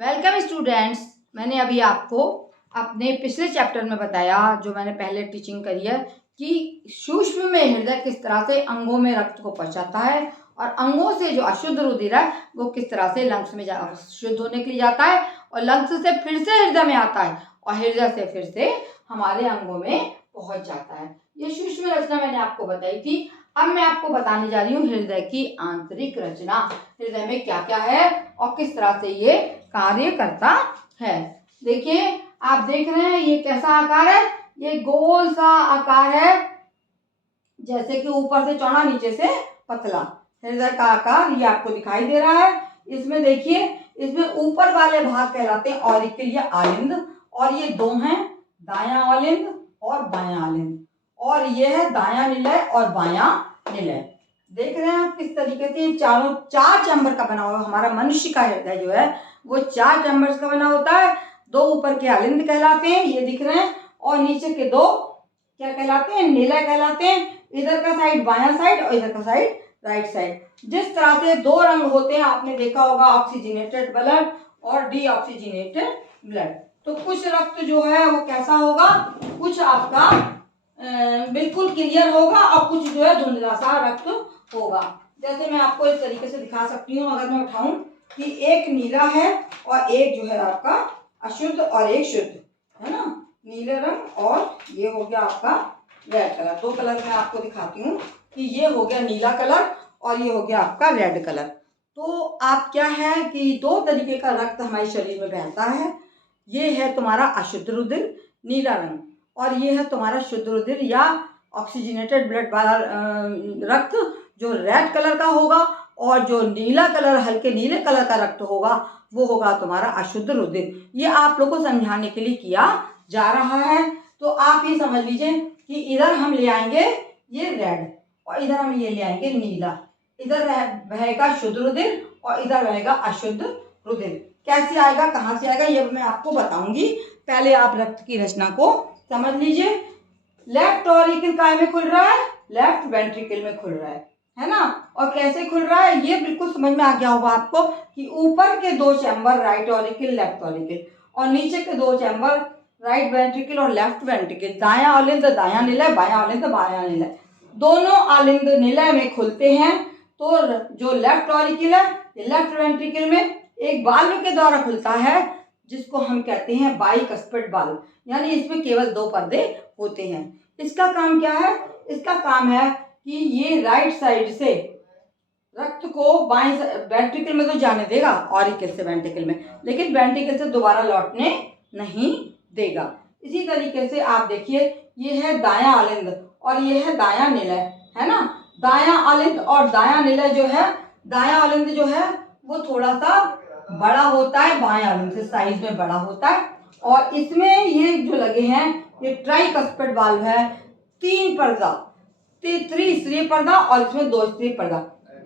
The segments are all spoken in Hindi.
Welcome students. मैंने अभी आपको अपने पिछले चैप्टर में बताया, जो मैंने पहले टीचिंग करी है, कि सूक्ष्म में हृदय किस तरह से अंगों में रक्त को पहुंचाता है और अंगों से जो अशुद्ध रुधिर है वो किस तरह से लंग्स में शुद्ध होने के लिए जाता है और लंग्स से फिर से हृदय में आता है और हृदय से फिर से हमारे अंगों में पहुंच जाता है। ये सूक्ष्म रचना मैंने आपको बताई थी। अब मैं आपको बताने जा रही हूँ हृदय की आंतरिक रचना। हृदय में क्या क्या है और किस तरह से ये कार्य करता है। देखिए, आप देख रहे हैं ये कैसा आकार है। ये गोल सा आकार है, जैसे कि ऊपर से चौड़ा नीचे से पतला। हृदय का आकार ये आपको दिखाई दे रहा है। इसमें देखिए, इसमें ऊपर वाले भाग कहलाते हैं ऑरिकल या आलिंद, और ये दो हैं, दायां ऑलिंद और बायां आलिंद, और ये है दायां निलय और बायां निलय। देख रहे हैं आप किस तरीके से चारों चार चैम्बर का बना हुआ। हमारा मनुष्य का हृदय जो है वो चार चैम्बर्स का बना होता है। दो ऊपर के आलिंद कहलाते हैं, ये दिख रहे हैं, और नीचे के दो क्या कहलाते हैं, निलय कहलाते हैं। इधर का साइड बायां साइड और इधर का साइड राइट साइड। जिस तरह से दो रंग होते हैं आपने देखा होगा, ऑक्सीजनेटेड ब्लड और डीऑक्सीजनेटेड ब्लड। तो कुछ रक्त जो है वो कैसा होगा, कुछ आपका बिल्कुल क्लियर होगा और कुछ जो है धुंधला सा रक्त होगा। जैसे मैं आपको इस तरीके से दिखा सकती हूँ। अगर मैं उठाऊं कि एक नीला है और एक जो है आपका अशुद्ध और एक शुद्ध है ना, नीले रंग, और ये हो गया आपका रेड कलर। दो कलर मैं आपको दिखाती हूँ कि ये हो गया नीला कलर और ये हो गया आपका रेड कलर। तो आप क्या है कि दो तरीके का रक्त हमारे शरीर में बहता है। ये है तुम्हारा अशुद्ध रुधिर नीला रंग, और ये है तुम्हारा शुद्ध रुधिर या ऑक्सीजनेटेड ब्लड वाला रक्त जो रेड कलर का होगा, और जो नीला कलर हल्के नीले कलर का रक्त होगा वो होगा तुम्हारा अशुद्ध रुधिर। ये आप लोगों को समझाने के लिए किया जा रहा है। तो आप ये समझ लीजिए कि इधर हम ले आएंगे ये रेड और इधर हम ये ले आएंगे नीला। इधर बहेगा शुद्ध रुधिर और इधर बहेगा अशुद्ध रुधिर। कैसे आएगा, कहाँ से आएगा, ये मैं आपको बताऊंगी। पहले आप रक्त की रचना को समझ लीजिए। लेफ्ट ऑरिकल काय में खुल रहा है, लेफ्ट वेंट्रिकल में खुल रहा है ना। और कैसे खुल रहा है ये बिल्कुल समझ में आ गया होगा आपको कि ऊपर के दो chamber right auricle left auricle और नीचे के दो चैम्बर राइट वेंट्रिकल और लेफ्ट वेंट्रिकल। दायां ऑलिंद दायां निलय, बायां ऑलिंद बायां निलय। दोनों ऑलिंद निलय में खुलते हैं। तो जो लेफ्ट ऑरिकल है ये लेफ्ट वेंट्रिकल में एक वाल्व के द्वारा खुलता है, जिसको हम कहते हैं बाइकस्पिड वाल्व, यानी इसमें केवल दो पर्दे होते हैं। इसका काम क्या है, इसका काम है कि ये राइट साइड से रक्त को बाएं वेंट्रिकल में तो जाने देगा, ऑरिकल से वेंट्रिकल में, लेकिन वेंट्रिकल से दोबारा लौटने नहीं देगा। इसी तरीके से आप देखिए, ये है दायां ऑलिंद और ये है दायां निलय, है ना। दायां ऑलिंद और दायां निलय जो है, दायां ऑलिंद जो है वो थोड़ा सा बड़ा होता है, बायां ऑलिंद से साइज में बड़ा होता है। और इसमें ये जो लगे हैं ये ट्राइकस्पिड वाल्व है, तीन पर्दा, थ्री स्तरीय पर्दा, और इसमें दो स्तरीय पर्दा।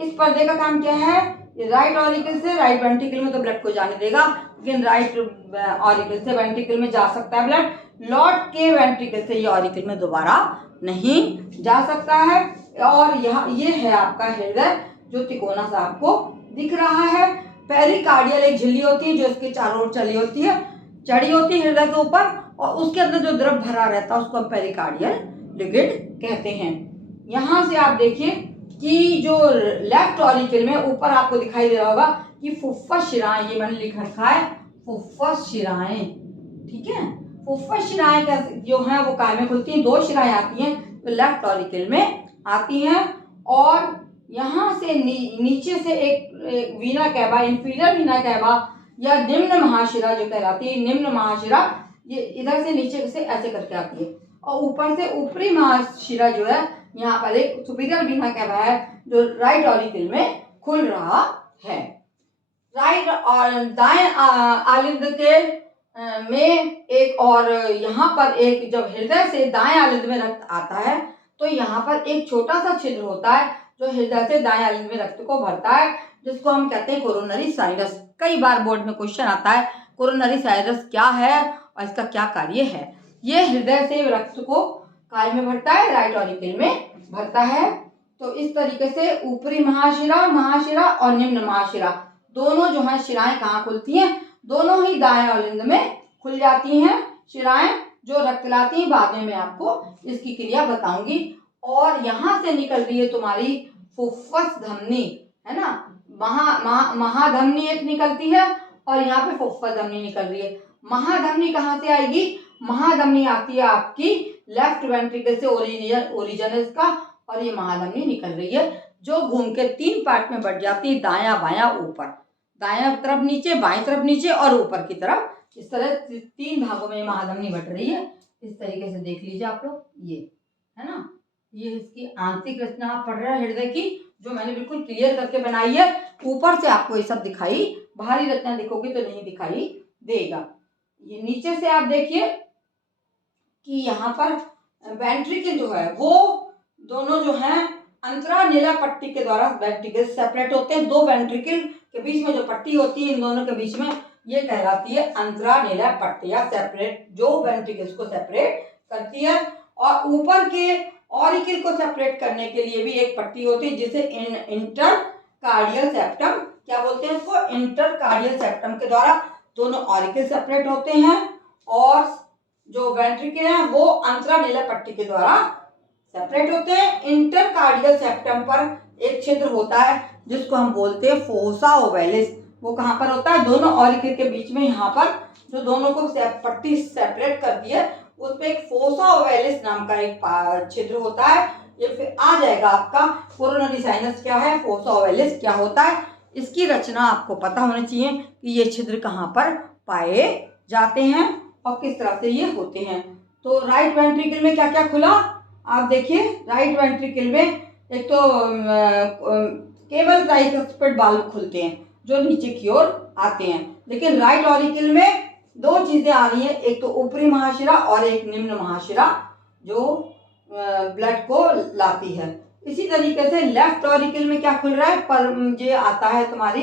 इस पर्दे का काम क्या है, ये राइट ऑरिकल से राइट वेंट्रिकल में तो ब्लड को जाने देगा, लेकिन राइट ऑरिकल से वेंट्रिकल में जा सकता है ब्लड, लौट के वेंट्रिकल से ये ऑरिकल में दोबारा नहीं जा सकता है। और यहाँ ये है आपका हृदय जो तिकोना सा आपको दिख रहा है। पेरिकार्डियल एक झिल्ली होती है जो इसके चारों ओर चली होती है, चढ़ी होती है हृदय के ऊपर, और उसके अंदर जो द्रव भरा रहता है उसको हम पेरिकार्डियल लिक्विड कहते हैं। यहाँ से आप देखिए कि जो लेफ्ट ऑरिकल में ऊपर आपको दिखाई दे रहा होगा कि फुफ्फुस शिराएं, ये मैंने लिख रखा है फुफ्फुस शिराएं, ठीक है। फुफ्फुस शिराएं जो है वो काय में खुलती हैं, दो शिराएं आती हैं तो लेफ्ट ऑरिकल में आती हैं, और यहाँ से नीचे से एक Veena cava, inferior vena cava या निम्न महाशिरा जो कहलाती है, निम्न महाशिरा, ये इधर से नीचे से ऐसे करके आती है, और ऊपर से ऊपरी महाशिरा जो है यहाँ पर एक सुपीरियर वीना कैवा है जो राइट ऑरिकल में खुल रहा है। राइट और दाएं आलिंद के में एक, और यहाँ पर एक, जब हृदय से दाएं आलिंद में रक्त आता है तो यहाँ पर एक छोटा सा छिद्र होता है जो हृदय से दाएं आलिंद में रक्त को भरता है, जिसको हम कहते हैं कोरोनरी साइनस। कई बार बोर्ड में क्वेश्चन आता है कोरोनरी साइनस क्या है और इसका क्या कार्य है। ये हृदय से रक्त को काय में भरता है, राइट ऑरिकल में भरता है। तो इस तरीके से ऊपरी महाशिरा और निम्न महाशिरा दोनों जो है शिराएं कहाँ खुलती हैं, दोनों ही दाएं औलिंद में खुल जाती हैं शिराएं जो रक्त लाती हैं। बाद में मैं आपको इसकी क्रिया बताऊंगी। और यहाँ से निकल रही है तुम्हारी फुफ्फुस धमनी, है ना, महाधमनी एक निकलती है और यहाँ पे फुफ्फुस धमनी निकल रही है। महाधमनी कहाँ से आएगी? महाधमनी आती है आपकी लेफ्ट वेंट्रिकल से, ओरिजिन है इसका, और ये महाधमनी निकल रही है जो घूम के 3 पार्ट में बढ़ जाती है, दायां बायां ऊपर, दायां तरफ नीचे, बाएं तरफ नीचे और ऊपर की तरफ। इस तरह 3 भागों में महाधमनी बट रही है। इस तरीके से देख लीजिए आप लोग, ये है ना, ये इसकी आंतरिक रचना आप पढ़ रहे हैं हृदय की, जो मैंने बिल्कुल क्लियर करके बनाई है। ऊपर से आपको ये सब दिखाई, बाहरी रचना देखोगे तो नहीं दिखाई देगा। ये नीचे से आप देखिए कि यहाँ पर वेंट्रिकल जो है वो दोनों जो है अंतरानीला पट्टी के द्वारा वेंट्रिकल सेपरेट होते हैं। 2 वेंट्रिकल के बीच में जो पट्टी होती है इन दोनों के बीच में, ये कहलाती है अंतरानीला पट्टी या सेपरेट, जो वेंट्रिकल्स को सेपरेट करती है। और ऊपर के ऑरिकल को सेपरेट करने के लिए भी एक पट्टी होती है जिसे इंटरकार्डियल सेप्टम, क्या बोलते हैं इसको, इंटरकार्डियल सेप्टम के द्वारा दोनों ऑरिकल सेपरेट होते हैं। और जो वेंट्रिकल है वो अंतरानीला पट्टी के द्वारा सेपरेट होते हैं। इंटरकार्डियल सेप्टम पर एक छिद्र होता है जिसको हम बोलते हैं फोसा ओवैलिस। वो कहाँ पर होता है? दोनों ऑरिकल के बीच में, यहाँ पर जो दोनों को पट्टी सेपरेट करती है उस पर एक फोसा ओवैलिस नाम का एक छिद्र होता है। ये फिर आ जाएगा आपका कोरोनरी साइनस क्या है, फोसा ओवैलिस क्या होता है। इसकी रचना आपको पता होनी चाहिए कि ये छिद्र कहाँ पर पाए जाते हैं और किस तरह से ये होते हैं। तो राइट वेंट्रिकल में क्या क्या खुला आप देखिए। राइट वेंट्रिकल में एक तो केवल ट्राइकस्पिड वाल्व खुलते हैं जो नीचे की ओर आते हैं, लेकिन राइट ऑरिकल में 2 चीजें आ रही हैं, एक तो ऊपरी महाशिरा और एक निम्न महाशिरा जो ब्लड को लाती है। इसी तरीके से लेफ्ट ऑरिकल में क्या खुल रहा है? पर ये आता है तुम्हारी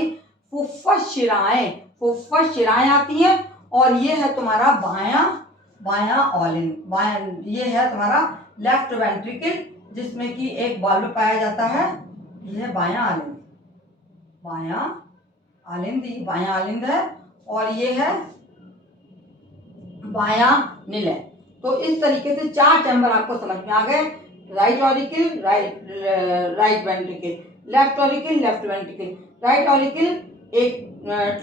फुफ्फुस शिराएं, फुफ्फुस शिराएं आती हैं। और ये है तुम्हारा बायां ऑलिन, ये है तुम्हारा लेफ्ट वेंट्रिकल जिसमें कि एक वाल्व पाया जाता है। यह बायां आलिंद है और ये है बायां निलय। तो इस तरीके से 4 चैम्बर आपको समझ में आ गए। Right auricle, right ventricle, left auricle, left ventricle. Right auricle एक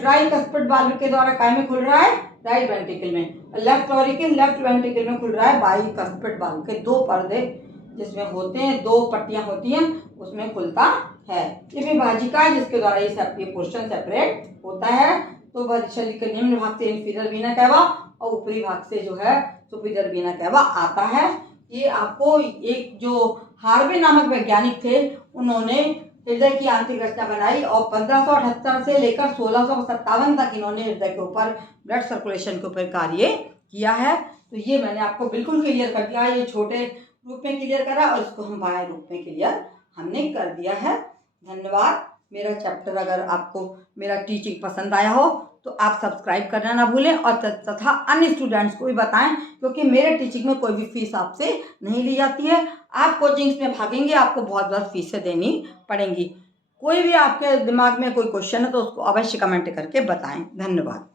ट्राइकस्पिड वाल्व के द्वारा काय में खुल रहा है? राइट वेंट्रिकल में। लेफ्ट ऑरिकल लेफ्ट वेंट्रिकल में खुल रहा है बाइकस्पिड वाल्व के 2 पर्दे जिसमें होते हैं, 2 पट्टियां होती हैं, उसमें खुलता है। ये भी वाहिका है जिसके द्वारा ये पोर्शन सेपरेट होता है। तो शरीर के निम्न भाग से इंफीरियर वीना कैवा और ऊपरी भाग से जो है सुपीरियर वीना कैवा आता है। ये आपको एक जो हार्वे नामक वैज्ञानिक थे उन्होंने हृदय की आंतरिक रचना बनाई और 1578 से लेकर 1657 तक इन्होंने हृदय के ऊपर, ब्लड सर्कुलेशन के ऊपर कार्य किया है। तो ये मैंने आपको बिल्कुल क्लियर कर दिया। ये छोटे रूप में क्लियर करा और इसको हम बड़े रूप में क्लियर हमने कर दिया है। धन्यवाद। मेरा चैप्टर अगर आपको मेरा टीचिंग पसंद आया हो तो आप सब्सक्राइब करना ना भूलें और तथा अन्य स्टूडेंट्स को भी बताएं, क्योंकि मेरे टीचिंग में कोई भी फीस आपसे नहीं ली जाती है। आप कोचिंग्स में भागेंगे आपको बहुत फीसें देनी पड़ेंगी। कोई भी आपके दिमाग में कोई क्वेश्चन है तो उसको अवश्य कमेंट करके बताएं। धन्यवाद।